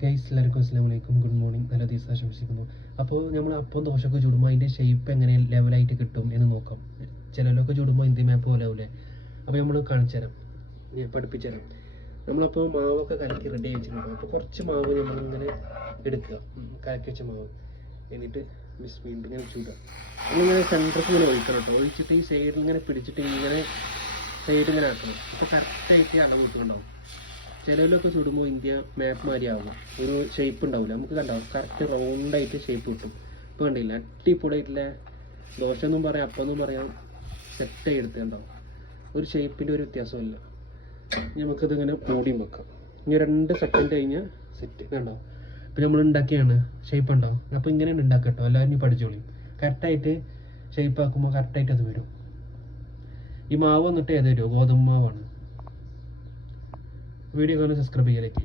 Guys എല്ലാവർക്കും അസ്സലാമു അലൈക്കും, ഗുഡ് മോർണിംഗ്, നല്ല ദിവസം ആശംസിക്കുന്നു. അപ്പോൾ നമ്മൾ അപ്പം ദോശയൊക്കെ ചുടുമ്പോൾ അതിൻ്റെ ഷേപ്പ് എങ്ങനെ ലെവലായിട്ട് കിട്ടും എന്ന് നോക്കാം. ചിലരൊക്കെ ചുടുമ്പോൾ ഇന്ത്യ മാപ്പ് പോലെ ആവില്ലേ? അപ്പോൾ നമ്മൾ കാണിച്ചു തരാം, പഠിപ്പിച്ചു തരാം. നമ്മളപ്പോൾ മാവൊക്കെ കലക്കി റെഡി വെച്ചിട്ടുണ്ടാവും. അപ്പോൾ കുറച്ച് മാവ് നമ്മളിങ്ങനെ എടുക്കുക, കലക്കി വെച്ച മാവ്, എന്നിട്ട് വീണ്ടും ഇങ്ങനെ ചൂടുക. നമ്മളിങ്ങനെ സെൻറ്റർക്ക് ഇങ്ങനെ ഒഴിക്കണം കേട്ടോ. ഒഴിച്ചിട്ട് ഈ സൈഡിൽ ഇങ്ങനെ പിടിച്ചിട്ട് ഇങ്ങനെ സൈഡ് ഇങ്ങനെ ആക്കണം. അപ്പോൾ കറക്റ്റായിട്ട് അളവ് കിട്ടുന്നുണ്ടാവും. ചിലവിലൊക്കെ ചുടുമ്പോൾ ഇന്ത്യ മാപ്പ് മാതിരിയാവും, ഒരു ഷേപ്പ് ഉണ്ടാവില്ല. നമുക്ക് കണ്ടാവും കറക്റ്റ് റൗണ്ടായിട്ട് ഷേപ്പ് കിട്ടും. ഇപ്പോൾ കണ്ടില്ല, അടിപൊളിയായിട്ടുള്ള ദോശ എന്നും പറയാം, അപ്പം എന്നും പറയാം, സെറ്റായി എടുത്തിട്ടുണ്ടാവും. ഒരു ഷേപ്പിൻ്റെ ഒരു വ്യത്യാസമില്ല. നമുക്കതിങ്ങനെ മൂടിയും വെക്കാം. ഇനി 2 സെക്കൻഡ് കഴിഞ്ഞാൽ സെറ്റ് കണ്ടാവും. ഇപ്പം നമ്മൾ ഉണ്ടാക്കിയാണ് ഷേപ്പ് ഉണ്ടാവും. അപ്പോൾ ഇങ്ങനെയാണ് ഉണ്ടാക്കുക കേട്ടോ, എല്ലാവരും ഇനി പഠിച്ചോളിയും. കറക്റ്റായിട്ട് ഷേപ്പ് ആക്കുമ്പോൾ കറക്റ്റായിട്ട് അത് വരും. ഈ മാവ് വന്നിട്ട് ഏത് വരുമോ? ഗോതമ്പ് മാവാണ്. വീഡിയോ കാണാൻ സബ്സ്ക്രൈബ് ചെയ്യാൻ.